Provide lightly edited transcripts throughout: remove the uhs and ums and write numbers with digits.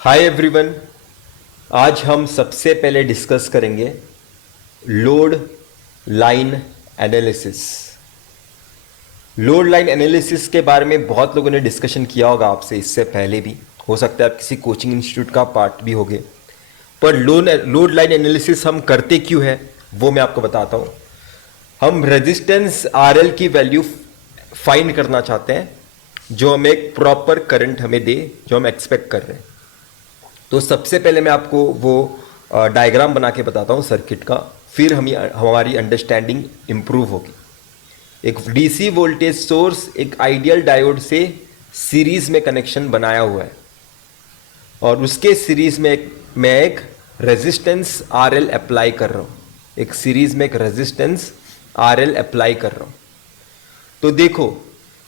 Hi everyone. आज हम सबसे पहले डिस्कस करेंगे load line analysis. Load line analysis के बारे में बहुत लोगों ने डिस्कशन किया होगा आपसे इससे पहले भी, हो सकता है आप किसी कोचिंग इंस्टीट्यूट का पार्ट भी होगे। पर लोड लाइन एनालिसिस हम करते क्यों है वो मैं आपको बताता हूँ। हम रेजिस्टेंस आरएल की वैल्यू फाइंड करना चाहते हैं जो हमें एक प्रॉपर करंट हमें दे जो हम एक्सपेक्ट कर रहे हैं। तो सबसे पहले मैं आपको वो डायग्राम बना के बताता हूँ सर्किट का, फिर हमारी अंडरस्टैंडिंग इंप्रूव होगी। एक डीसी वोल्टेज सोर्स एक आइडियल डायोड से सीरीज में कनेक्शन बनाया हुआ है और उसके सीरीज में मैं एक रेजिस्टेंस आरएल अप्लाई कर रहा हूँ। एक सीरीज में एक रेजिस्टेंस आरएल अप्लाई कर रहा हूँ। तो देखो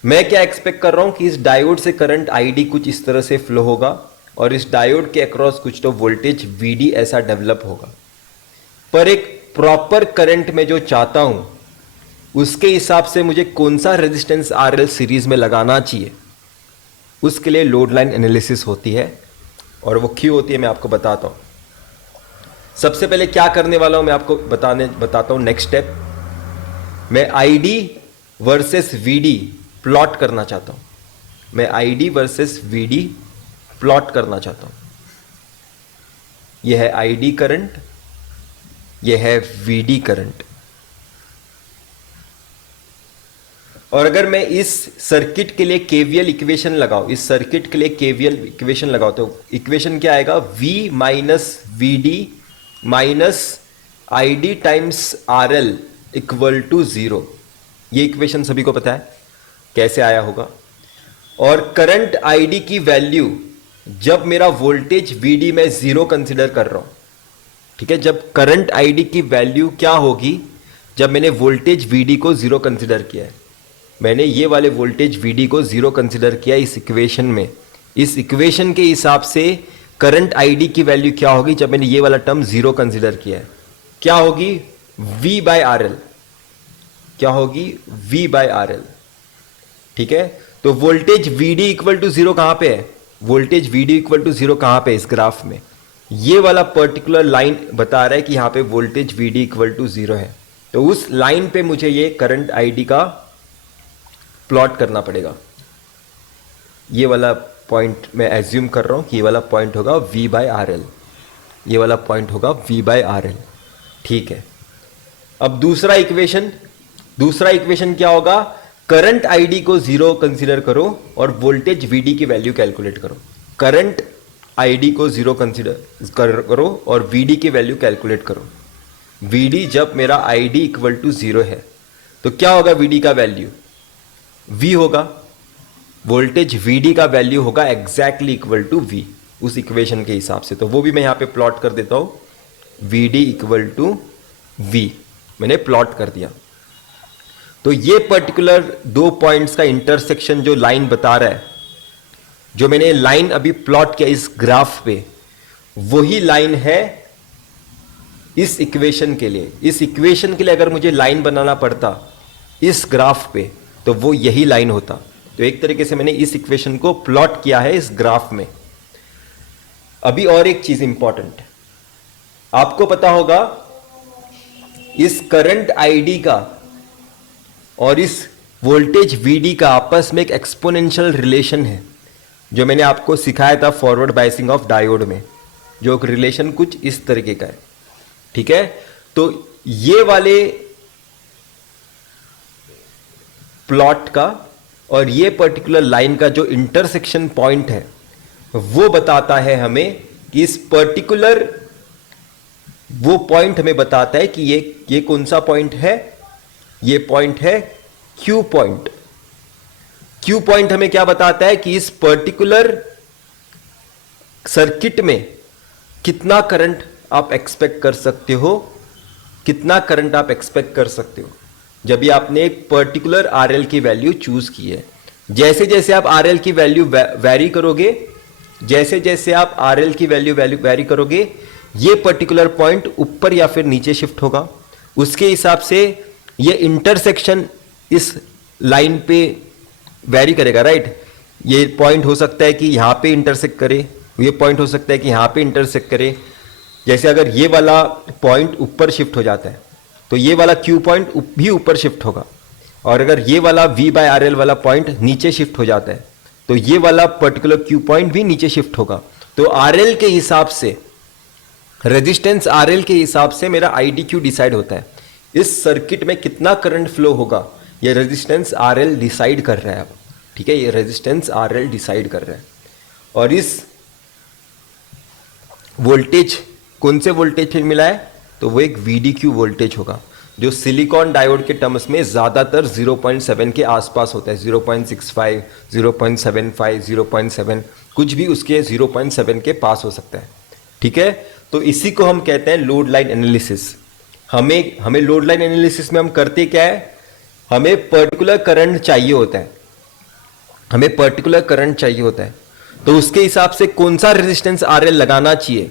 मैं क्या एक्सपेक्ट कर रहा हूँ कि इस डायोड से करंट आईडी कुछ इस तरह से फ्लो होगा और इस डायोड के अक्रॉस कुछ तो वोल्टेज वीडी ऐसा डेवलप होगा। पर एक प्रॉपर करंट में जो चाहता हूं उसके हिसाब से मुझे कौन सा रेजिस्टेंस आरएल सीरीज में लगाना चाहिए, उसके लिए लोड लाइन एनालिसिस होती है। और वो क्यों होती है मैं आपको बताता हूं। सबसे पहले क्या करने वाला हूं मैं आपको बताता हूं। नेक्स्ट स्टेप, मैं आईडी वर्सेस वीडी प्लॉट करना चाहता हूं। मैं आईडी वर्सेस वीडी प्लॉट करना चाहता हूं। यह है आईडी करंट, यह है वीडी करंट। और अगर मैं इस सर्किट के लिए केवीएल इक्वेशन लगाऊं, इस सर्किट के लिए केवीएल इक्वेशन लगाओ तो इक्वेशन क्या आएगा, V minus VD minus ID times RL equal to 0। ये इक्वेशन सभी को पता है कैसे आया होगा। और करंट आईडी की वैल्यू जब मेरा वोल्टेज वीडी में 0 कंसिडर कर रहा हूं, ठीक है, जब करंट आईडी की वैल्यू क्या होगी जब मैंने वोल्टेज वीडी को 0 कंसिडर किया है। मैंने ये वाले वोल्टेज वीडी को 0 कंसिडर किया इस इक्वेशन में। इस इक्वेशन के हिसाब से करंट आईडी की वैल्यू क्या होगी जब मैंने ये वाला टर्म 0 कंसिडर किया है, क्या होगी, V बाय आरएल। क्या होगी, V बाय आरएल। ठीक है, तो वोल्टेज वीडी इक्वल टू 0 कहां पे है, वोल्टेज वीडी इक्वल टू 0 कहां पे, इस ग्राफ में। ये वाला पर्टिकुलर लाइन बता रहा है कि यहां पे वोल्टेज वीडी इक्वल टू 0 है। तो उस लाइन पे मुझे ये करंट आईडी का प्लॉट करना पड़ेगा। ये वाला पॉइंट मैं एज्यूम कर रहा हूं कि ये वाला पॉइंट होगा V बाय आरएल। ये वाला पॉइंट होगा V बाय आरएल। ठीक है, अब दूसरा इक्वेशन क्या होगा, करंट आईडी को 0 कंसीडर करो और वोल्टेज वीडी की वैल्यू कैलकुलेट करो। करंट आईडी को 0 कंसीडर करो और वीडी की वैल्यू कैलकुलेट करो। वीडी जब मेरा आईडी इक्वल टू 0 है तो क्या होगा, वीडी का वैल्यू V होगा, वोल्टेज वीडी का वैल्यू होगा एग्जैक्टली इक्वल टू V उस इक्वेशन के हिसाब से। तो वो भी मैं यहां पे प्लॉट कर देता हूं, वीडी इक्वल टू V मैंने प्लॉट कर दिया। तो ये पर्टिकुलर 2 पॉइंट्स का इंटरसेक्शन जो लाइन बता रहा है, जो मैंने लाइन अभी प्लॉट किया इस ग्राफ पे, वही लाइन है इस इक्वेशन के लिए। इस इक्वेशन के लिए अगर मुझे लाइन बनाना पड़ता इस ग्राफ पे तो वो यही लाइन होता। तो एक तरीके से मैंने इस इक्वेशन को प्लॉट किया है इस ग्राफ में। अभी और एक चीज इंपॉर्टेंट, आपको पता होगा इस करंट आईडी का और इस वोल्टेज वीडी का आपस में एक एक्सपोनेंशियल रिलेशन है जो मैंने आपको सिखाया था फॉरवर्ड बायसिंग ऑफ डायोड में, जो एक रिलेशन कुछ इस तरीके का है। ठीक है, तो ये वाले प्लॉट का और ये पर्टिकुलर लाइन का जो इंटरसेक्शन पॉइंट है वो बताता है हमें कि इस पर्टिकुलर वो पॉइंट हमें बताता है कि ये कौन सा पॉइंट है, ये पॉइंट है Q पॉइंट। Q पॉइंट हमें क्या बताता है कि इस पर्टिकुलर सर्किट में कितना करंट आप एक्सपेक्ट कर सकते हो, कितना करंट आप एक्सपेक्ट कर सकते हो जब भी आपने एक पर्टिकुलर आरएल की वैल्यू चूज की है। जैसे जैसे आप आरएल की वैल्यू वैरी करोगे, जैसे जैसे आप आरएल की वैल्यू वैरी करोगे, ये पर्टिकुलर पॉइंट ऊपर या फिर नीचे शिफ्ट होगा। उसके हिसाब से ये इंटरसेक्शन इस लाइन पे वैरी करेगा, राइट। ये पॉइंट हो सकता है कि यहां पे इंटरसेक्ट करे, ये पॉइंट हो सकता है कि यहाँ पे इंटरसेक्ट करे। जैसे अगर ये वाला पॉइंट ऊपर शिफ्ट हो जाता है तो ये वाला क्यू पॉइंट भी ऊपर शिफ्ट होगा, और अगर ये वाला V बाय आर एल वाला पॉइंट नीचे शिफ्ट हो जाता है तो ये वाला पर्टिकुलर क्यू पॉइंट भी नीचे शिफ्ट होगा। तो आर एल के हिसाब से, रेजिस्टेंस आर एल के हिसाब से मेरा आई डी क्यू डिसाइड होता है। इस सर्किट में कितना करंट फ्लो होगा ये रेजिस्टेंस आर एल डिसाइड कर रहा है अब, ठीक है, ये रेजिस्टेंस आर एल डिसाइड कर रहा है। और इस वोल्टेज कौन से वोल्टेज पे मिला है, तो वो एक VDQ वोल्टेज होगा, जो सिलिकॉन डायोड के टर्म्स में ज़्यादातर 0.7 के आसपास होता है। 0.65, 0.75, 0.7, कुछ भी उसके 0.7 के पास हो सकता है, ठीक है। तो इसी को हम कहते हैं लोड लाइन एनालिसिस। हमें लोड लाइन एनालिसिस में हम करते क्या है, हमें पर्टिकुलर करंट चाहिए होता है, हमें पर्टिकुलर करंट चाहिए होता है, तो उसके हिसाब से कौन सा रेजिस्टेंस RL लगाना चाहिए,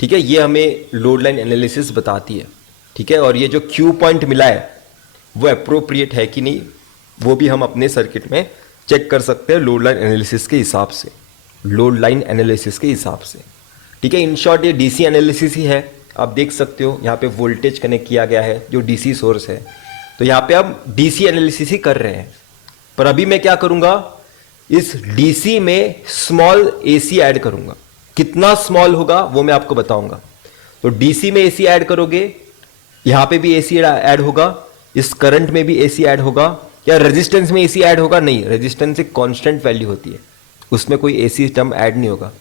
ठीक है, ये हमें लोड लाइन एनालिसिस बताती है, ठीक है। और ये जो क्यू पॉइंट मिला है वो अप्रोप्रिएट है कि नहीं, वो भी हम अपने सर्किट में चेक कर सकते हैं लोड लाइन एनालिसिस के हिसाब से, लोड लाइन एनालिसिस के हिसाब से, ठीक है। इन शॉर्ट ये डीसी एनालिसिस ही है। आप देख सकते हो यहाँ पे वोल्टेज कनेक्ट किया गया है जो डीसी सोर्स है, तो यहाँ पे हम डीसी एनालिसिस ही कर रहे हैं। पर अभी मैं क्या करूंगा, इस डीसी में स्मॉल एसी ऐड करूंगा। कितना स्मॉल होगा वो मैं आपको बताऊंगा। तो डीसी में एसी ऐड करोगे, यहां पे भी एसी ऐड होगा, इस करंट में भी एसी ऐड होगा। क्या रेजिस्टेंस में एसी ऐड होगा? नहीं, रेजिस्टेंस एक कांस्टेंट वैल्यू होती है, उसमें कोई एसी टर्म ऐड नहीं होगा।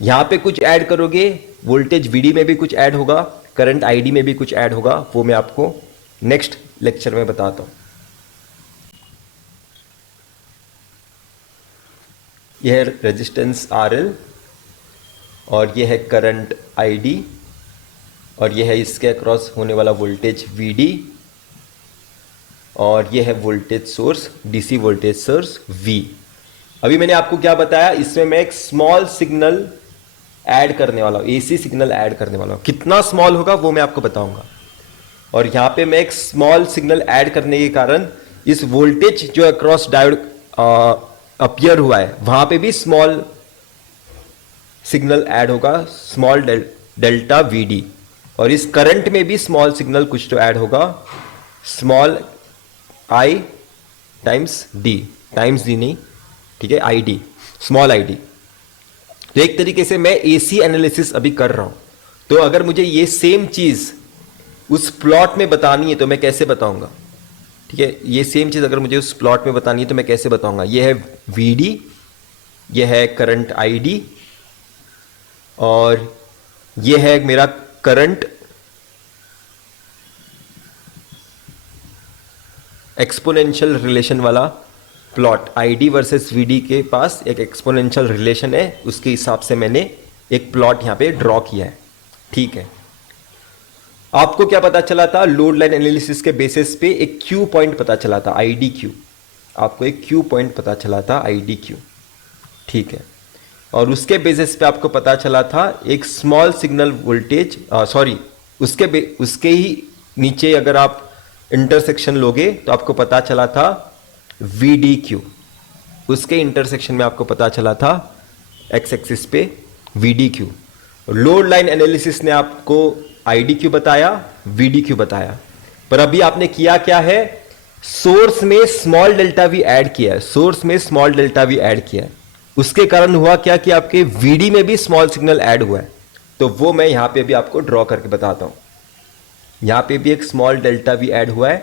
यहां पे कुछ ऐड करोगे, वोल्टेज वीडी में भी कुछ ऐड होगा, करंट आईडी में भी कुछ ऐड होगा, वो मैं आपको नेक्स्ट लेक्चर में बताता हूं। यह है रेजिस्टेंस RL और यह है करंट ID और यह है इसके अक्रॉस होने वाला वोल्टेज VD और यह है voltage source, DC voltage source V। अभी मैंने आपको क्या बताया, इसमें मैं एक स्मॉल सिग्नल ऐड करने वाला हूं, AC सिग्नल ऐड करने वाला हूं। कितना स्मॉल होगा वो मैं आपको बताऊंगा। और यहां पे मैं एक स्मॉल सिग्नल ऐड करने के कारण इस वोल्टेज जो अक्रॉस डायोड अपीयर हुआ है वहां पे भी स्मॉल सिग्नल ऐड होगा, स्मॉल डेल्टा VD। और इस करंट में भी स्मॉल सिग्नल कुछ तो ऐड होगा, small I times D, times D नहीं, ठीक है, ID, स्मॉल ID। तो एक तरीके से मैं AC एनालिसिस अभी कर रहा हूं। तो अगर मुझे ये सेम चीज उस प्लॉट में बतानी है तो मैं कैसे बताऊंगा, ठीक है, ये सेम चीज अगर मुझे उस प्लॉट में बतानी है तो मैं कैसे बताऊंगा। ये है VD, ये है करंट ID और ये है मेरा करंट एक्सपोनेंशियल रिलेशन वाला प्लॉट। ID वर्सेस VD के पास एक एक्सपोनेंशियल रिलेशन है, उसके हिसाब से मैंने एक प्लॉट यहां पे ड्रॉ किया है, ठीक है। आपको क्या पता चला था, लोड लाइन एनालिसिस के बेसिस पे एक क्यू पॉइंट पता चला था, IDQ। आपको एक क्यू पॉइंट पता चला था, IDQ, ठीक है। और उसके बेसिस पे आपको पता चला था एक स्मॉल सिग्नल वोल्टेज, सॉरी, उसके ही नीचे अगर आप इंटरसेक्शन लोगे तो आपको पता चला था VDQ। उसके इंटरसेक्शन में आपको पता चला था एक्स एक्सिस पे VDQ। लोड लाइन एनालिसिस ने आपको IDQ बताया, VDQ बताया। पर अभी आपने किया क्या है, सोर्स में स्मॉल डेल्टा V ऐड किया है, सोर्स में स्मॉल डेल्टा V ऐड किया है। उसके कारण हुआ क्या कि आपके VD में भी स्मॉल सिग्नल ऐड हुआ है। तो वो मैं यहां पे भी आपको ड्रॉ करके बताता हूं। यहां पे भी एक स्मॉल डेल्टा V ऐड हुआ है,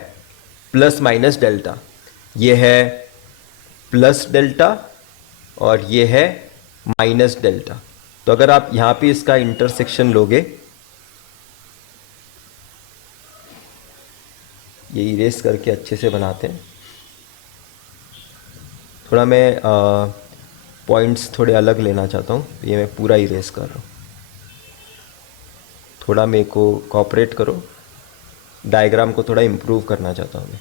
प्लस माइनस डेल्टा। ये है प्लस डेल्टा और ये है माइनस डेल्टा। तो अगर आप यहां पे इसका इंटरसेक्शन लोगे, ये इरेज करके अच्छे से बनाते हैं। थोड़ा मैं पॉइंट्स थोड़े अलग लेना चाहता हूँ, ये मैं पूरा इरेज कर रहा हूँ। थोड़ा मेरे को कोऑपरेट करो, डायग्राम को थोड़ा इम्प्रूव करना चाहता हूँ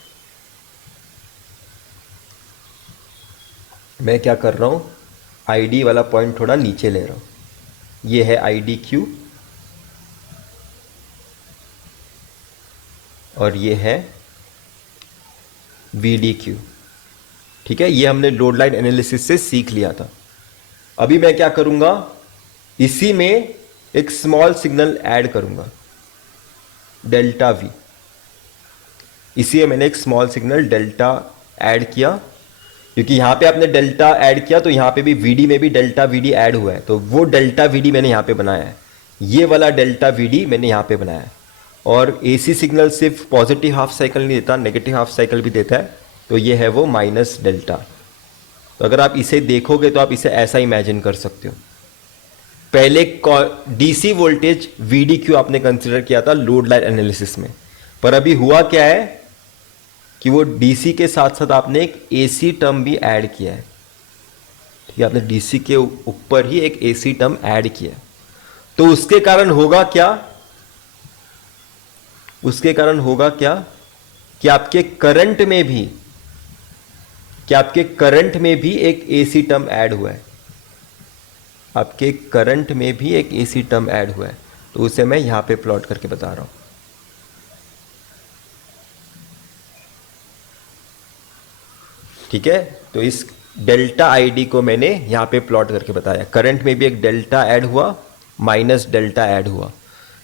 मैं क्या कर रहा हूँ, ID वाला पॉइंट थोड़ा नीचे ले रहा हूँ। ये है IDQ और ये है VDQ, ठीक है। ये हमने लोड लाइन एनालिसिस से सीख लिया था। अभी मैं क्या करूंगा, इसी में एक स्मॉल सिग्नल ऐड करूंगा, डेल्टा वी। इसी में मैंने एक स्मॉल सिग्नल डेल्टा ऐड किया, क्योंकि यहां पे आपने डेल्टा ऐड किया तो यहां पे भी वीडी में भी डेल्टा वीडी ऐड हुआ है, तो वो डेल्टा वीडी मैंने यहां पे बनाया है, ये वाला डेल्टा वीडी मैंने यहां पे बनाया है। और एसी सिग्नल सिर्फ पॉजिटिव हाफ साइकिल नहीं देता, नेगेटिव हाफ साइकिल भी देता है, तो ये है वो माइनस डेल्टा। तो अगर आप इसे देखोगे तो आप इसे ऐसा इमेजिन कर सकते हो, पहले डीसी वोल्टेज वीडी क्यू आपने कंसिडर किया था लोड लाइन एनालिसिस में, पर अभी हुआ क्या है कि वो डीसी के साथ साथ आपने एक एसी टर्म भी ऐड किया है। ठीक है, आपने डीसी के ऊपर ही एक एसी टर्म ऐड किया है, तो उसके कारण होगा क्या, उसके कारण होगा क्या कि आपके करंट में भी, कि आपके करंट में भी एक एसी टर्म ऐड हुआ है, आपके करंट में भी एक एसी टर्म ऐड हुआ है। तो उसे मैं यहां पे प्लॉट करके बता रहा हूं। ठीक है, तो इस डेल्टा आईडी को मैंने यहां पे प्लॉट करके बताया, करंट में भी एक डेल्टा ऐड हुआ, माइनस डेल्टा ऐड हुआ।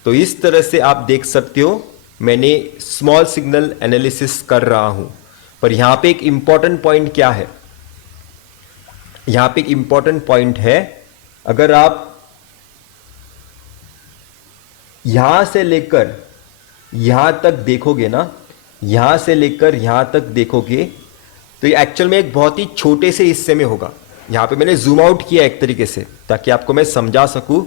तो इस तरह से आप देख सकते हो मैंने स्मॉल सिग्नल एनालिसिस कर रहा हूं। पर यहां पे एक इंपॉर्टेंट पॉइंट क्या है, यहां पे एक इंपॉर्टेंट पॉइंट है, अगर आप यहां से लेकर यहां तक देखोगे ना, यहां से लेकर यहां तक देखोगे तो ये एक्चुअल में एक बहुत ही छोटे से हिस्से में होगा। यहां पे मैंने जूम आउट किया एक तरीके से ताकि आपको मैं समझा सकूं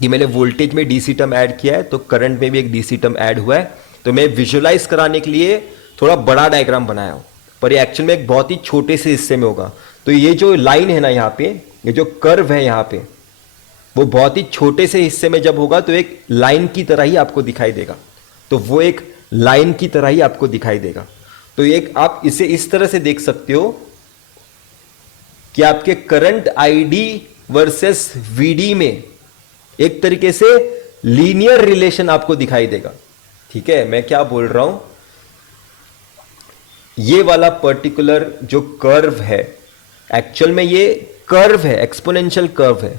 कि मैंने वोल्टेज में डीसी टर्म ऐड किया है तो करंट में भी एक डीसी टर्म ऐड हुआ है, तो मैं विजुअलाइज कराने के लिए थोड़ा बड़ा डायग्राम बनाया हूं, पर ये एक्चुअल में एक बहुत ही छोटे से हिस्से में होगा। तो ये जो लाइन है ना यहाँ पे, ये जो कर्व है यहाँ पे, वो बहुत ही छोटे से हिस्से में जब होगा तो एक लाइन की तरह ही आपको दिखाई देगा, तो वो एक लाइन की तरह ही आपको दिखाई देगा। तो एक आप इसे इस तरह से देख सकते हो कि आपके करंट आईडी वर्सेस वीडी में एक तरीके से लीनियर रिलेशन आपको दिखाई देगा। ठीक है, मैं क्या बोल रहा हूं, ये वाला पर्टिकुलर जो कर्व है, एक्चुअल में ये कर्व है, एक्सपोनेंशियल कर्व है,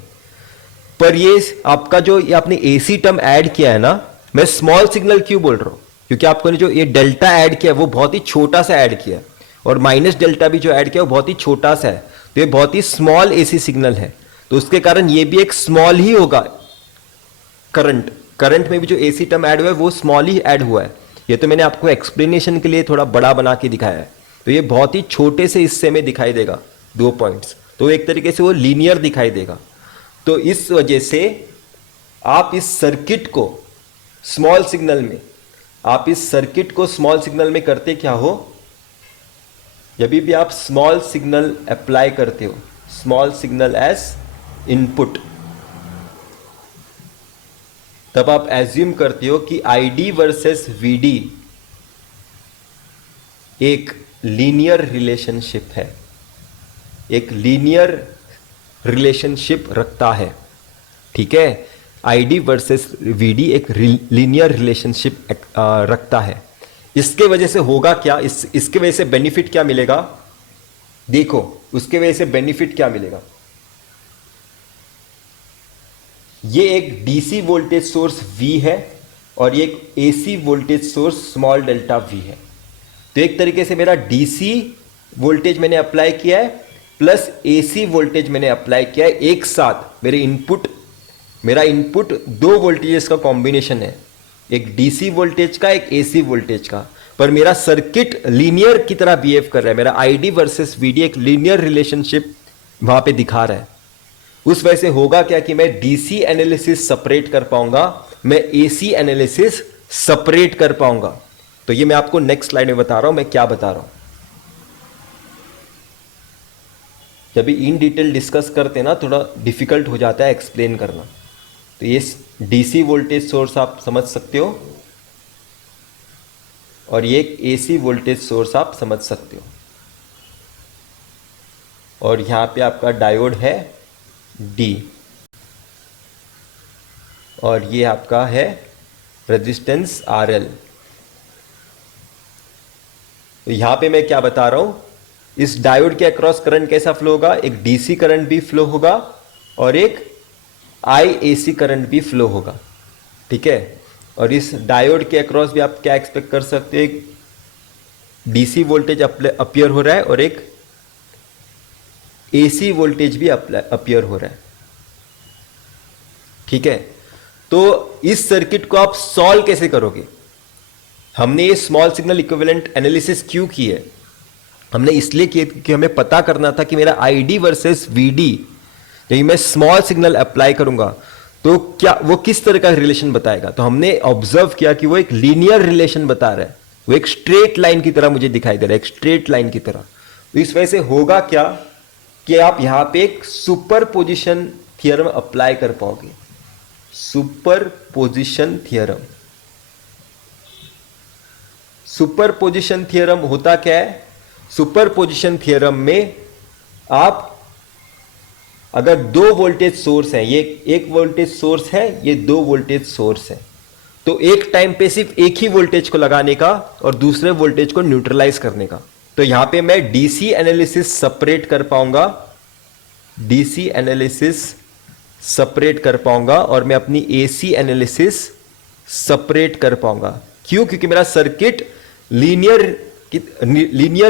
पर ये आपका जो ये आपने एसी टर्म ऐड किया है ना, मैं स्मॉल सिग्नल क्यों बोल रहा हूं, क्योंकि आपको जो ये डेल्टा ऐड किया है वो बहुत ही छोटा सा ऐड किया है, और माइनस डेल्टा भी जो ऐड किया है वो बहुत ही छोटा सा है, तो ये बहुत ही स्मॉल एसी सिग्नल है, तो उसके कारण ये भी एक स्मॉल ही होगा। करंट में भी जो एसी टर्म ऐड हुआ है वो स्मॉल ही ऐड हुआ है। ये तो मैंने आपको एक्सप्लेनेशन के लिए थोड़ा बड़ा बना के दिखाया है, तो ये बहुत ही छोटे से हिस्से में दिखाई देगा, 2 पॉइंट्स, तो एक तरीके से वो लीनियर दिखाई देगा। तो इस वजह से आप इस सर्किट को स्मॉल सिग्नल में, आप इस सर्किट को स्मॉल सिग्नल में करते क्या हो, जब भी आप स्मॉल सिग्नल अप्लाई करते हो, स्मॉल सिग्नल एज इनपुट, तब आप एज्यूम करते हो कि आईडी वर्सेस वीडी एक लीनियर रिलेशनशिप है, एक लीनियर रिलेशनशिप रखता है। ठीक है, आईडी वर्सेस वीडी एक लीनियर रिलेशनशिप रखता है। इसके वजह से होगा क्या, इसके वजह से बेनिफिट क्या मिलेगा, देखो उसके वजह से बेनिफिट क्या मिलेगा। ये एक डीसी वोल्टेज सोर्स V है और ये एक AC voltage source small delta V है, तो एक तरीके से मेरा डीसी वोल्टेज मैंने अप्लाई किया है प्लस एसी वोल्टेज मैंने अप्लाई किया है एक साथ। मेरा इनपुट 2 वोल्टेजेस का कॉम्बिनेशन है, एक डीसी वोल्टेज का, एक एसी वोल्टेज का, पर मेरा सर्किट लीनियर की तरह बिहेव कर रहा है, मेरा आईडी वर्सेस वीडी एक लीनियर रिलेशनशिप वहां पे दिखा रहा है। उस वजह से होगा क्या कि मैं डीसी एनालिसिस सेपरेट कर पाऊंगा, मैं एसी एनालिसिस सेपरेट कर पाऊंगा। तो ये मैं आपको नेक्स्ट स्लाइड में बता रहा हूं मैं क्या बता रहा हूं। जब भी इन डिटेल डिस्कस करते हैं ना, थोड़ा डिफिकल्ट हो जाता है एक्सप्लेन करना। तो ये डीसी वोल्टेज सोर्स आप समझ सकते हो और ये एक एसी वोल्टेज सोर्स आप समझ सकते हो, और यहां पे आपका डायोड है D, और ये आपका है रेजिस्टेंस RL। तो यहां पे मैं क्या बता रहा हूं, इस डायोड के अक्रॉस करंट कैसा फ्लो होगा, एक डीसी करंट भी फ्लो होगा और एक IAC करंट भी फ्लो होगा, ठीक है। और इस डायोड के अक्रॉस भी आप क्या एक्सपेक्ट कर सकते हो, एक DC वोल्टेज अपीयर हो रहा है और एक AC वोल्टेज भी अपीयर हो रहा है, ठीक है। तो इस सर्किट को आप सॉल्व कैसे करोगे? हमने ये स्मॉल सिग्नल इक्विवेलेंट एनालिसिस क्यों की है? हमने इसलिए की कि हमें पता करना था कि मेरा ID वर्सेस VD, यदि मैं स्मॉल सिग्नल अप्लाई करूंगा तो क्या वो किस तरह का रिलेशन बताएगा। तो हमने ऑब्जर्व किया कि वो एक लीनियर रिलेशन बता रहा है, वो एक स्ट्रेट लाइन की तरह मुझे दिखाई दे रहा है, एक स्ट्रेट लाइन की तरह। तो इस वजह से होगा क्या कि आप यहां पे एक सुपरपोजिशन थ्योरम अप्लाई कर पाओगे। सुपरपोजिशन थ्योरम, सुपरपोजिशन थ्योरम होता क्या है? सुपरपोजिशन थ्योरम में आप अगर दो वोल्टेज सोर्स है, ये एक वोल्टेज सोर्स है, ये दो वोल्टेज सोर्स है, तो एक टाइम पे सिर्फ एक ही वोल्टेज को लगाने का और दूसरे वोल्टेज को न्यूट्रलाइज करने का। तो यहां पे मैं डीसी एनालिसिस सेपरेट कर पाऊंगा, डीसी एनालिसिस सेपरेट कर पाऊंगा और मैं अपनी एसी एनालिसिस सेपरेट कर पाऊंगा। क्यों? क्योंकि मेरा सर्किट लीनियर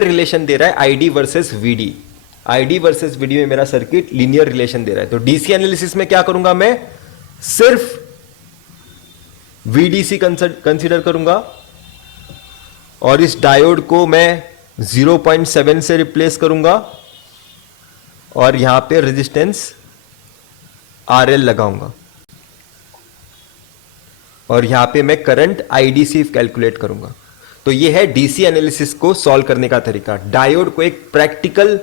रिलेशन दे रहा है ID versus VD. ID versus VD में मेरा सर्किट लीनियर रिलेशन दे रहा है। तो डीसी एनालिसिस में क्या करूंगा, मैं सिर्फ वीडीसी कंसीडर करूंगा और इस डायोड को मैं 0.7 से रिप्लेस करूंगा और यहां पे रेजिस्टेंस आरएल लगाऊंगा और यहां पे मैं करंट आईडीसी कैलकुलेट करूंगा। तो यह है डीसी एनालिसिस को सॉल्व करने का तरीका। डायोड को एक प्रैक्टिकल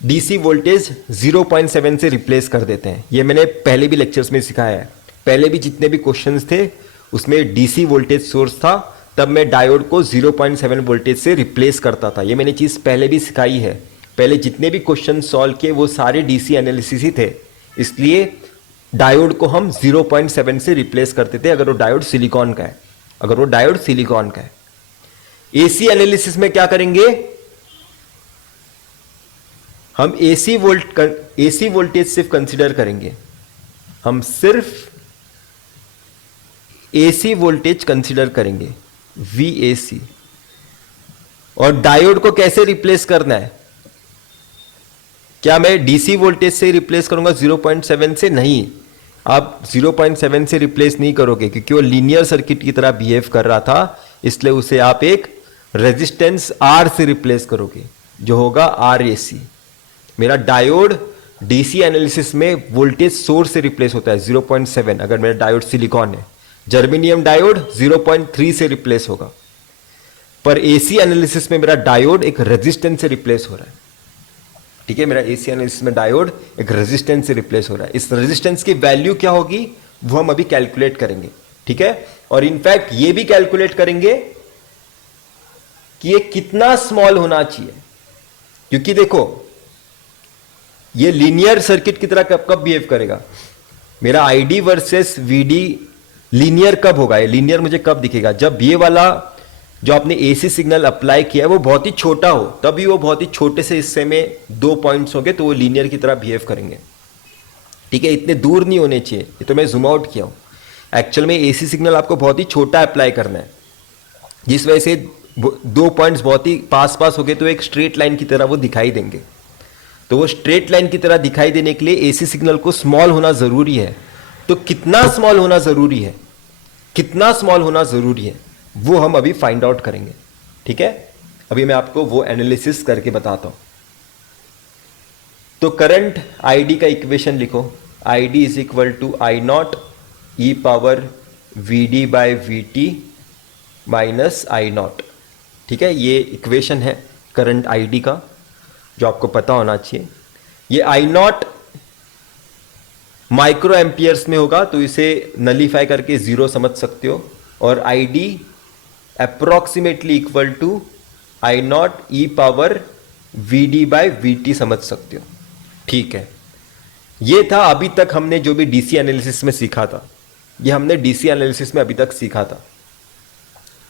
डीसी वोल्टेज 0.7 से रिप्लेस कर देते हैं। यह मैंने पहले भी लेक्चर्स में सिखाया है। पहले भी जितने भी क्वेश्चंस थे उसमें डीसी वोल्टेज सोर्स था, तब मैं डायोड को 0.7 वोल्टेज से रिप्लेस करता था। यह मैंने चीज पहले भी सिखाई है। पहले जितने भी क्वेश्चन सॉल्व किए वो सारे डीसी एनालिसिस ही थे, इसलिए डायोड को हम 0.7 से रिप्लेस करते थे अगर वो डायोड सिलिकॉन का है, अगर वो डायोड सिलिकॉन का है। एसी एनालिसिस में क्या करेंगे, हम एसी वोल्टेज सिर्फ कंसीडर करेंगे, हम सिर्फ एसी वोल्टेज कंसीडर करेंगे, VAC। और डायोड को कैसे रिप्लेस करना है? क्या मैं डीसी वोल्टेज से रिप्लेस करूंगा 0.7 से? नहीं, आप 0.7 से रिप्लेस नहीं करोगे क्योंकि वो लीनियर सर्किट की तरह बिहेव कर रहा था, इसलिए उसे आप एक रेजिस्टेंस R से रिप्लेस करोगे जो होगा RAC। मेरा डायोड डीसी एनालिसिस में वोल्टेज सोर्स से रिप्लेस होता है 0.7 अगर मेरा डायोड सिलिकॉन है। जर्मेनियम डायोड 0.3 से रिप्लेस होगा, पर एसी एनालिसिस में मेरा डायोड एक रेजिस्टेंस से रिप्लेस हो रहा है। ठीक है, मेरा एसी एनालिसिस में डायोड एक रेजिस्टेंस से रिप्लेस हो रहा है। इस रेजिस्टेंस की वैल्यू क्या होगी वो हम अभी कैलकुलेट करेंगे, ठीक है। और इनफैक्ट ये भी कैलकुलेट करेंगे कि ये कितना स्मॉल होना चाहिए, क्योंकि देखो ये लीनियर सर्किट की तरह कब बिहेव करेगा। मेरा आईडी वर्सेस वीडी लीनियर कब होगा, ये लीनियर मुझे कब दिखेगा, जब ये वाला जो आपने एसी सिग्नल अप्लाई किया है वो बहुत ही छोटा हो, तभी वो बहुत ही छोटे से हिस्से में दो पॉइंट्स होंगे तो वो लीनियर की तरह बिहेव करेंगे। ठीक है, इतने दूर नहीं होने चाहिए, ये तो मैं जूम आउट किया हूं। एक्चुअल में एसी सिग्नल आपको बहुत ही छोटा अप्लाई करना है, जिस वजह से दो पॉइंट्स बहुत ही पास पास हो गए तो एक स्ट्रेट लाइन की तरह वो दिखाई देंगे। तो वो स्ट्रेट लाइन की तरह दिखाई देने के लिए एसी सिग्नल को स्मॉल होना जरूरी है। तो कितना स्मॉल होना जरूरी है, कितना स्मॉल होना जरूरी है वो हम अभी फाइंड आउट करेंगे, ठीक है। अभी मैं आपको वो एनालिसिस करके बताता हूं। तो करंट आईडी का इक्वेशन लिखो, ID is equal to I naught e power VD by VT minus I naught. ठीक है, ये इक्वेशन है करंट आईडी का जो आपको पता होना चाहिए। ये आई नॉट माइक्रो एम्पियर्स में होगा तो इसे नलीफाई करके 0 समझ सकते हो, और ID approximately equal to I naught e power VD by VT समझ सकते हो, ठीक है। ये था अभी तक हमने जो भी डीसी एनालिसिस में सीखा था, ये हमने डीसी एनालिसिस में अभी तक सीखा था।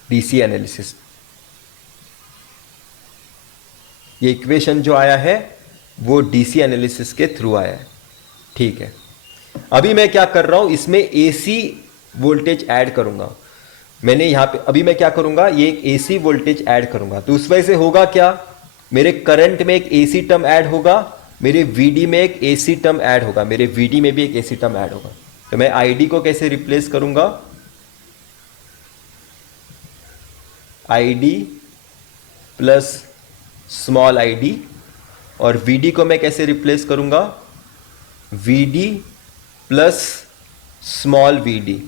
डीसी एनालिसिस ये इक्वेशन जो आया है वो डीसी एनालिसिस के थ्रू आया है, ठीक है। अभी मैं क्या कर रहा हूं, इसमें एसी वोल्टेज ऐड करूंगा। मैंने यहां पे अभी मैं क्या करूंगा, ये एक एसी वोल्टेज ऐड करूंगा। तो उस वजह से होगा क्या, मेरे करंट में एक एसी टर्म ऐड होगा, मेरे वीडी में एक एसी टर्म ऐड होगा, मेरे वीडी में भी एक एसी टर्म ऐड होगा। तो मैं आईडी को कैसे रिप्लेस करूंगा, आईडी प्लस स्मॉल आईडी, और वीडी को मैं कैसे रिप्लेस करूंगा, वीडी प्लस स्मॉल वीडी।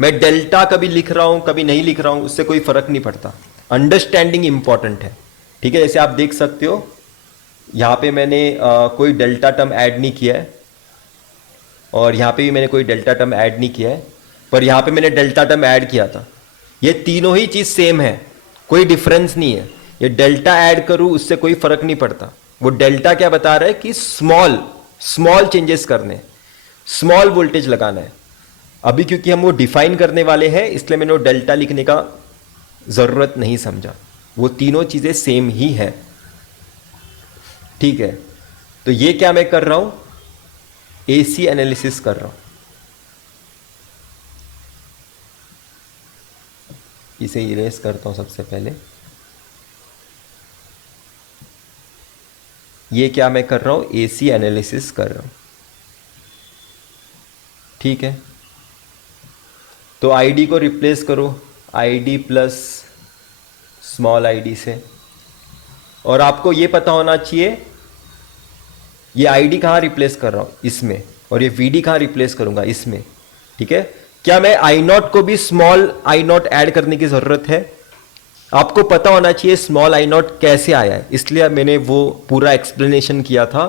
मैं डेल्टा कभी लिख रहा हूं कभी नहीं लिख रहा हूं, उससे कोई फर्क नहीं पड़ता, अंडरस्टैंडिंग इंपॉर्टेंट है। ठीक है, जैसे आप देख सकते हो यहां पे मैंने कोई डेल्टा टर्म ऐड नहीं किया है, और यहां पे भी मैंने कोई डेल्टा टर्म ऐड नहीं किया है, पर यहां पे मैंने डेल्टा टर्म ऐड किया था। ये तीनों ही चीज सेम है, कोई डिफरेंस नहीं है। ये डेल्टा ऐड करूं उससे कोई फर्क नहीं पड़ता। वो डेल्टा क्या बता रहा है कि स्मॉल स्मॉल चेंजेस करने, स्मॉल वोल्टेज लगाना है। अभी क्योंकि हम वो डिफाइन करने वाले हैं, इसलिए मैंने वो डेल्टा लिखने का जरूरत नहीं समझा। वो तीनों चीजें सेम ही है। ठीक है, तो ये क्या मैं कर रहा हूं, एसी एनालिसिस कर रहा हूं। इसे इरेज करता हूं सबसे पहले। ये क्या मैं कर रहा हूं, एसी एनालिसिस कर रहा हूं। ठीक है, तो आईडी को रिप्लेस करो आईडी प्लस स्मॉल आईडी से। और आपको ये पता होना चाहिए ये आईडी कहाँ रिप्लेस कर रहा हूँ, इसमें, और ये वीडी कहाँ रिप्लेस करूंगा, इसमें। ठीक है, क्या मैं आई नॉट को भी स्मॉल आई नॉट ऐड करने की जरूरत है, आपको पता होना चाहिए स्मॉल आई नॉट कैसे आया है, इसलिए मैंने वो पूरा एक्सप्लेनेशन किया था,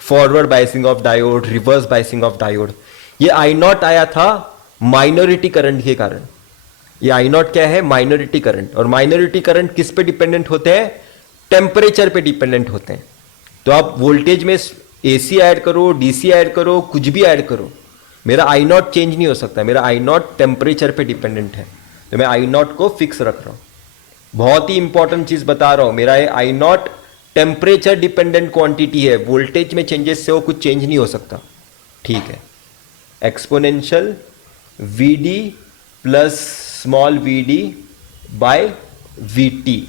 forward biasing of diode, reverse biasing of diode. ये आई नॉट आया था माइनॉरिटी करंट के कारण। ये आई नॉट क्या है, माइनॉरिटी करंट। और माइनॉरिटी करंट किस पे डिपेंडेंट होते हैं, टेम्परेचर पे डिपेंडेंट होते हैं। तो आप वोल्टेज में एसी ऐड करो, डीसी ऐड करो, कुछ भी ऐड करो, मेरा आई नॉट चेंज नहीं हो सकता। मेरा आई नॉट टेम्परेचर पे डिपेंडेंट है, तो मैं आई नॉट को फिक्स रख रहा हूं। बहुत ही इंपॉर्टेंट चीज बता रहा हूं, मेरा ये I naught temperature dependent quantity है, वोल्टेज में चेंजेस से वो कुछ चेंज नहीं हो सकता। ठीक है, exponential VD plus small VD by VT.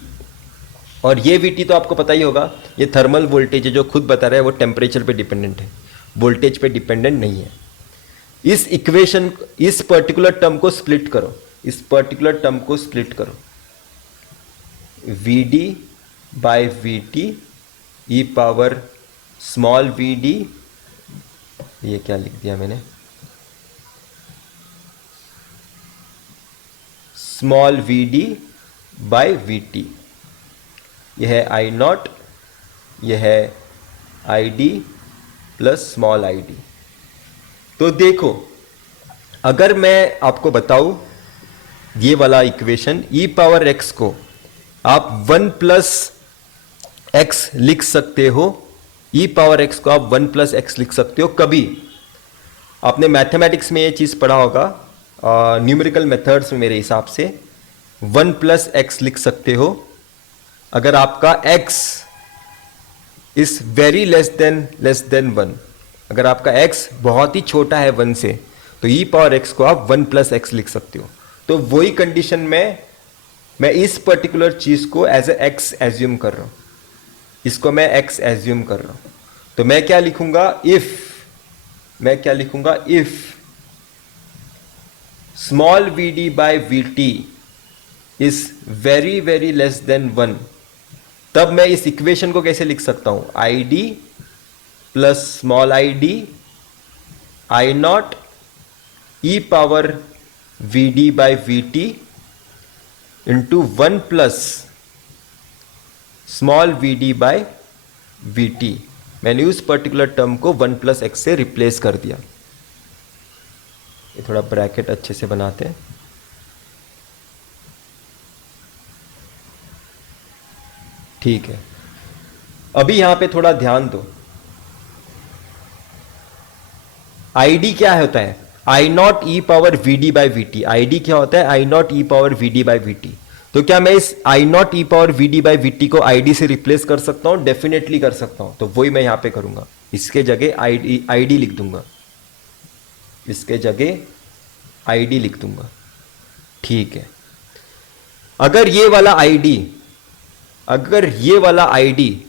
और ये वीटी तो आपको पता ही होगा, ये थर्मल वोल्टेज है, जो खुद बता रहा है वो टेम्परेचर पे डिपेंडेंट है, वोल्टेज पे डिपेंडेंट नहीं है। इस इक्वेशन, इस पर्टिकुलर टर्म को स्प्लिट करो, इस पर्टिकुलर टर्म को स्प्लिट करो, VD by VT E power small VD, ये क्या लिख दिया मैंने, स्मॉल वीडी बाय वीटी। यह है आई नॉट, यह है आई D plus small I D. तो देखो, अगर मैं आपको बताऊं ये वाला इक्वेशन ई पावर एक्स को आप 1 प्लस एक्स लिख सकते हो, ई पावर एक्स को आप 1 प्लस एक्स लिख सकते हो। कभी आपने मैथमेटिक्स में ये चीज़ पढ़ा होगा, न्यूमेरिकल मेथड्स में मेरे हिसाब से 1 प्लस एक्स लिख सकते हो अगर आपका x is very less than 1। अगर आपका x बहुत ही छोटा है 1 से, तो ई पावर x को आप 1 प्लस एक्स लिख सकते हो। तो वही कंडीशन में मैं इस पर्टिकुलर चीज को एज ए x एज्यूम कर रहा हूं, इसको मैं x एज्यूम कर रहा हूं। तो मैं क्या लिखूंगा, if small VD by VT is very very less than 1, तब मैं इस इक्वेशन को कैसे लिख सकता हूं, I D plus small I D I naught e power V D by V T into 1 plus small V D by V T. मैंने उस पर्टिकुलर टर्म को 1 प्लस एक्स से रिप्लेस कर दिया। ये थोड़ा ब्रैकेट अच्छे से बनाते हैं। ठीक है, अभी यहां पे थोड़ा ध्यान दो। आईडी क्या होता है, I naught e power V D by V T. ID क्या होता है, I naught e power V D by V T. तो क्या मैं इस I naught e power V D by V T को आईडी से रिप्लेस कर सकता हूं? डेफिनेटली कर सकता हूं। तो वही मैं यहां पे करूंगा, इसके जगह आईडी लिख दूंगा। इसके जगह आईडी लिख दूंगा, ठीक है। अगर ये वाला आईडी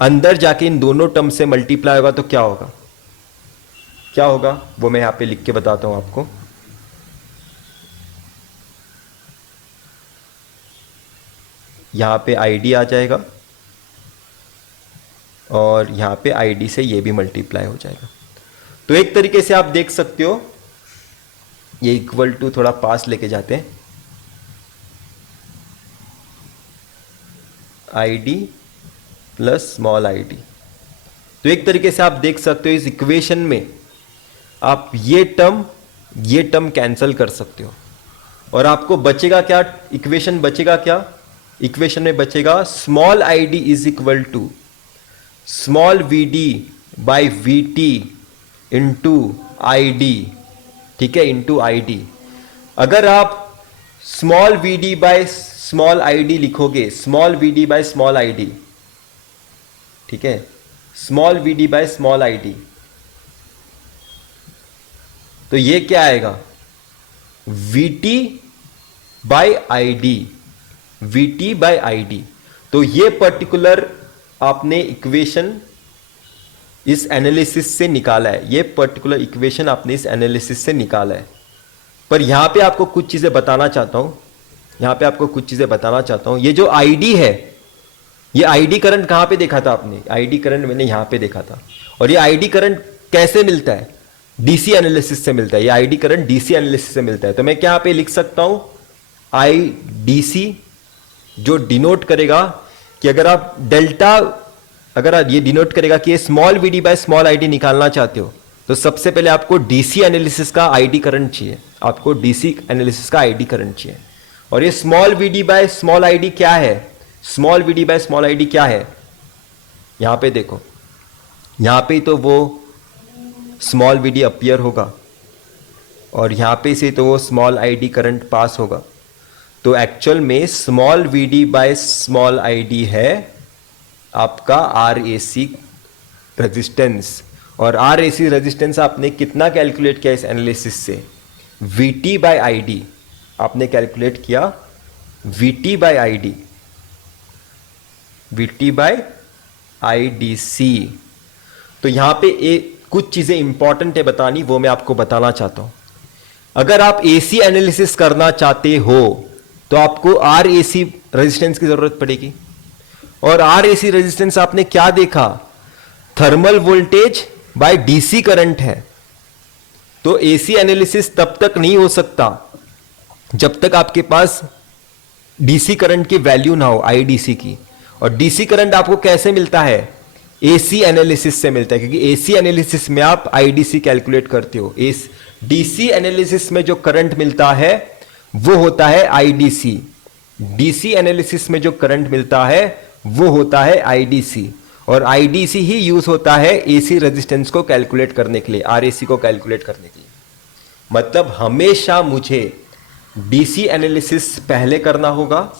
अंदर जाके इन दोनों टर्म से मल्टीप्लाई होगा तो क्या होगा वो मैं यहां पे लिख के बताता हूं आपको। यहां पे आईडी आ जाएगा और यहां पे आईडी से ये भी मल्टीप्लाई हो जाएगा। तो एक तरीके से आप देख सकते हो, ये इक्वल टू थोड़ा पास लेके जाते हैं, आईडी प्लस स्मॉल आईडी। तो एक तरीके से आप देख सकते हो इस इक्वेशन में आप ये टर्म कैंसिल कर सकते हो और आपको बचेगा क्या, इक्वेशन में बचेगा small ID is equal to small V D by V T into I D, ठीक है, इंटू आई डी। अगर आप small V D by small I D लिखोगे, small V D by small I D, ठीक है, small V D by small I D, तो ये क्या आएगा, V T by I D, V T by I D. तो ये particular आपने इक्वेशन इस एनालिसिस से निकाला है, ये पर्टिकुलर इक्वेशन आपने इस एनालिसिस से निकाला है। पर यहां पे आपको कुछ चीजें बताना चाहता हूं, ये जो आईडी है, ये आईडी करंट कहां पे देखा था आपने, आईडी करंट मैंने यहां पे देखा था। और ये आईडी करंट कैसे मिलता है, डीसी एनालिसिस से मिलता है, ये आईडी करंट डीसी एनालिसिस से मिलता है। तो मैं क्या यहां पे लिख सकता हूं, आई डीसी, जो डिनोट करेगा कि अगर आप ये डिनोट करेगा कि ये small VD by small ID निकालना चाहते हो तो सबसे पहले आपको डीसी एनालिसिस का आईडी करंट चाहिए, आपको डीसी एनालिसिस का आईडी करंट चाहिए। और ये small VD by small ID क्या है, small VD by small ID क्या है, यहां पे देखो, यहां पे तो वो स्मॉल वीडी अपीयर होगा और यहां पे से तो वो स्मॉल आईडी करंट पास होगा। तो एक्चुअल में small VD by small ID है आपका आरएसी रेजिस्टेंस। और आरएसी रेजिस्टेंस आपने कितना कैलकुलेट किया इस एनालिसिस से, वीटी बाय आईडी आपने कैलकुलेट किया, VT by ID, VT by IDC. तो यहां पे कुछ चीजें इंपॉर्टेंट है बतानी, वो मैं आपको बताना चाहता हूं। अगर आप एसी एनालिसिस करना चाहते हो तो आपको आरएसी रेजिस्टेंस की जरूरत पड़ेगी। और आरएसी रेजिस्टेंस आपने क्या देखा, thermal voltage by DC current है। तो एसी एनालिसिस तब तक नहीं हो सकता जब तक आपके पास डीसी करंट की वैल्यू ना हो, आईडीसी की। और डीसी करंट आपको कैसे मिलता है, एसी एनालिसिस से मिलता है, क्योंकि एसी एनालिसिस में आप आईडीसी कैलकुलेट करते हो। इस डीसी एनालिसिस में जो करंट मिलता है वो होता है आईडीसी, डीसी एनालिसिस में जो करंट मिलता है वो होता है आईडीसी। और आईडीसी ही यूज होता है एसी रेजिस्टेंस को कैलकुलेट करने के लिए, आरएसी को कैलकुलेट करने के लिए। मतलब हमेशा मुझे डीसी एनालिसिस पहले करना होगा,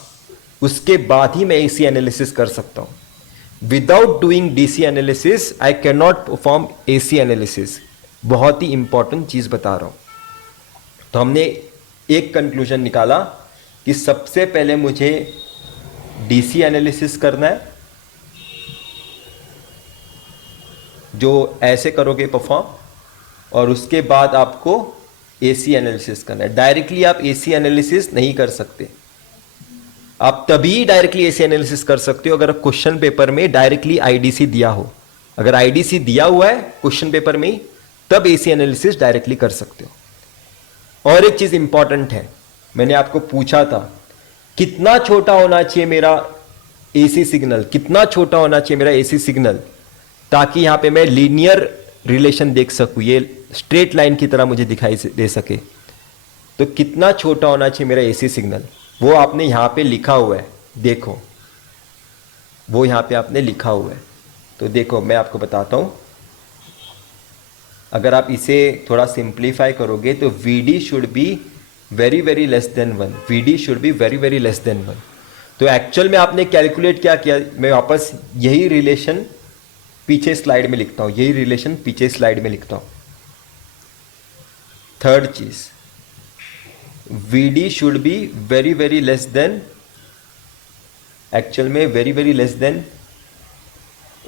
उसके बाद ही मैं एसी एनालिसिस कर सकता हूं। Without doing DC analysis I can not perform AC analysis. बहुत ही इंपॉर्टेंट चीज बता रहा हूं। तो हमने एक कंक्लूजन निकाला कि सबसे पहले मुझे डीसी एनालिसिस करना है, जो ऐसे करोगे परफॉर्म, और उसके बाद आपको एसी एनालिसिस करना है। डायरेक्टली आप एसी एनालिसिस नहीं कर सकते, आप तभी डायरेक्टली एसी एनालिसिस कर सकते हो अगर क्वेश्चन पेपर में डायरेक्टली आईडीसी दिया हो। अगर आईडीसी दिया हुआ है क्वेश्चन पेपर में ही, तब एसी एनालिसिस डायरेक्टली कर सकते हो। और एक चीज इंपॉर्टेंट है, मैंने आपको पूछा था कितना छोटा होना चाहिए मेरा एसी सिग्नल, कितना छोटा होना चाहिए मेरा एसी सिग्नल, ताकि यहां पे मैं लीनियर रिलेशन देख सकूं, ये स्ट्रेट लाइन की तरह मुझे दिखाई दे सके। तो कितना छोटा होना चाहिए मेरा एसी सिग्नल, वो आपने यहां पे लिखा हुआ है, देखो वो यहां पे आपने लिखा हुआ है। तो देखो मैं आपको बताता हूं, अगर आप इसे थोड़ा सिंप्लीफाई करोगे तो VD should be very very less than 1, VD should be very very less than 1। तो एक्चुअल में आपने कैलकुलेट क्या किया, मैं वापस यही रिलेशन पीछे स्लाइड में लिखता हूं, यही रिलेशन पीछे स्लाइड में लिखता हूं। थर्ड चीज, VD should be very very less then, actual में वेरी वेरी लेस देन,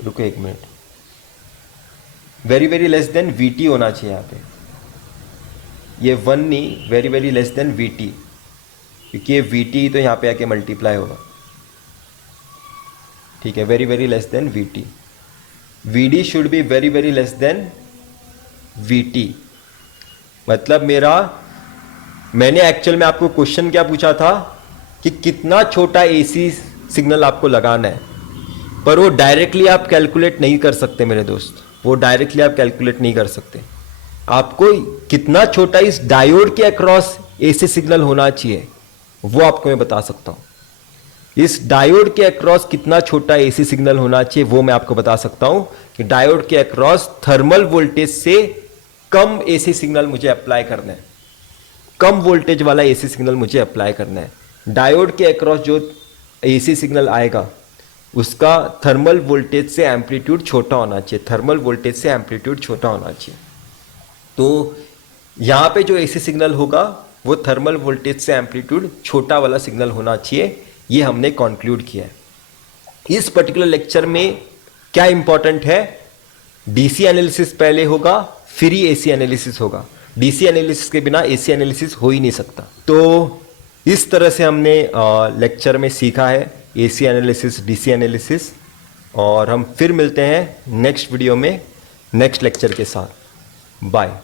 रुको एक minute, very very less then VT होना चाहिए यहाँ पे, ये 1 नहीं, very very less then VT, क्योंकि ये VT तो यहाँ पे आके मल्टीप्लाई होगा, ठीक है, very very less then VT, VD should be very very less then VT, मतलब मैंने एक्चुअल में आपको क्वेश्चन क्या पूछा था कि कितना छोटा AC सिग्नल आपको लगाना है, पर वो डायरेक्टली आप कैलकुलेट नहीं कर सकते मेरे दोस्त, वो डायरेक्टली आप कैलकुलेट नहीं कर सकते, आपको कितना छोटा इस डायोड के अक्रॉस AC सिग्नल होना चाहिए वो आपको मैं बता सकता हूं, इस डायोड के अक्रॉस कितना छोटा AC सिग्नल होना चाहिए वो मैं आपको बता सकता हूं कि डायोड के अक्रॉस थर्मल वोल्टेज से कम AC सिग्नल मुझे अप्लाई करना है, कम वोल्टेज वाला AC सिग्नल मुझे अप्लाई करना है, डायोड के अक्रॉस जो AC सिग्नल आएगा उसका थर्मल वोल्टेज से एम्पलीट्यूड छोटा होना चाहिए, थर्मल वोल्टेज से एम्पलीट्यूड छोटा होना चाहिए, तो यहाँ पे जो AC सिग्नल होगा वो थर्मल वोल्टेज से एम्पलीट्यूड छोटा वाला सिग्नल होना चाहिए, ये हमने कंक्लूड किया है। इस पर्टिकुलर लेक्चर में क्या इंपॉर्टेंट है, DC एनालिसिस पहले होगा, फिर ही AC एनालिसिस होगा, DC एनालिसिस के बिना AC एनालिसिस हो ही नहीं सकता। तो इस तरह से हमने लेक्चर में सीखा है AC एनालिसिस, DC एनालिसिस, और हम फिर मिलते हैं नेक्स्ट वीडियो में नेक्स्ट लेक्चर के साथ। बाय।